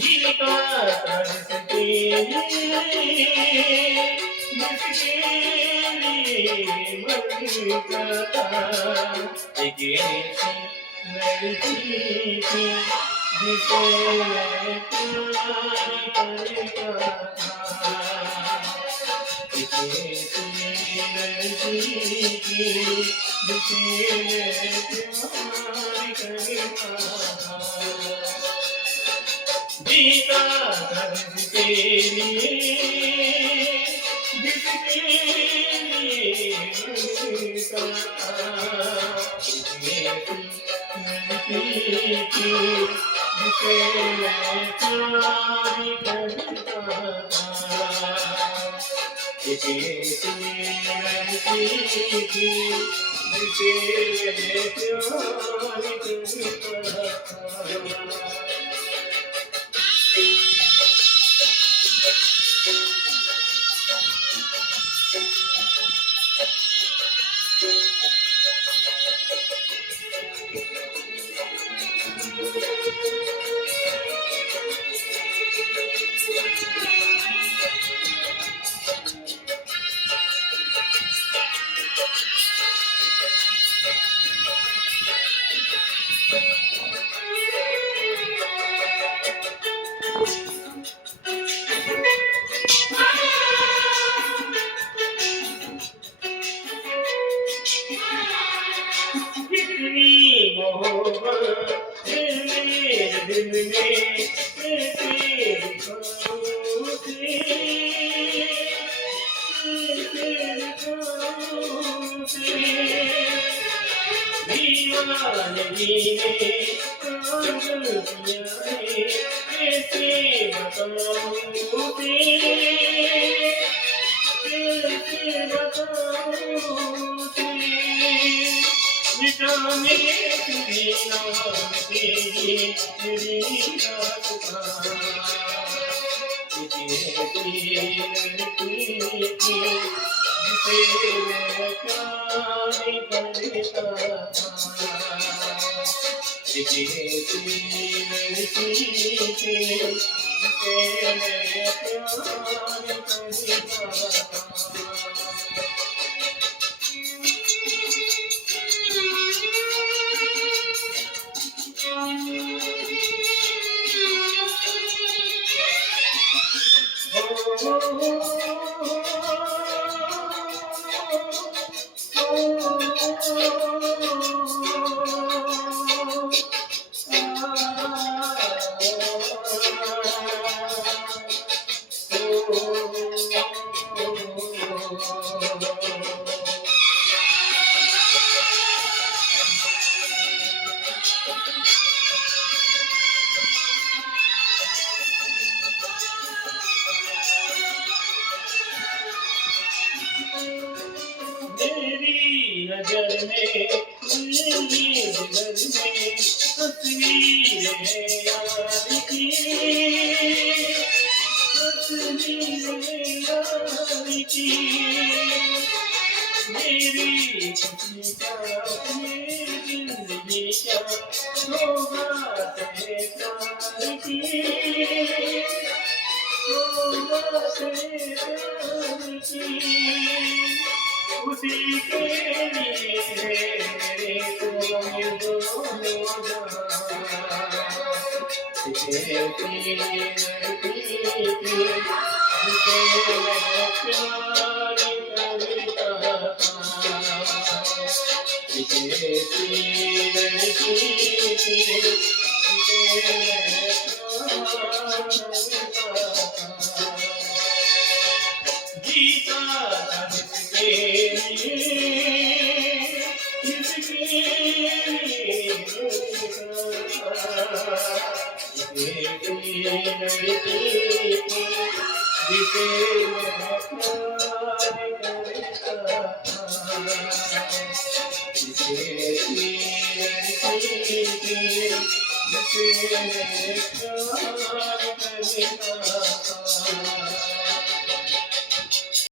दिल का तरस तेरे जिसके लिए मन करता एक ऐसी लड़की थी जिसे मैं प्यार करता था एक ऐसी लड़की थी जिसे मैं प्यार करता था जीता दर्द के लिए जिसके लिए मरता लड़की थी जिसे मैं प्यार करता था एक ऐसी लड़की थी जिसे मैं प्यार करता था मोहब्बत मेरे दिल में कैसे दिखाऊंगी दीवानगी ने पागल किया है कैसे बताऊंगी कैसे बताऊंगी मिटाने तेरी नाम तेरी मेरी रात का जिसे लड़की थी जिसे मैं प्यार करता था जिसे लड़की थी जिसे मैं प्यार करता था मेरी नजर में मेरी नजर में तस्वीर है यार की तस्वीर है यार की मेरी खुशी का मेरी जिंदगी का सौगात है प्यार की सौगात है प्यार की उसी के लिए मेरे को दोनों ऐसी लड़की थी जिसे मैं प्यार करता था एक ऐसी लड़की थी जिसे मैं प्यार करता था जीता था जिसके लड़की थी जिसे मैं प्यार करता था जिसे लड़की थी जिसे मैं प्यार करता था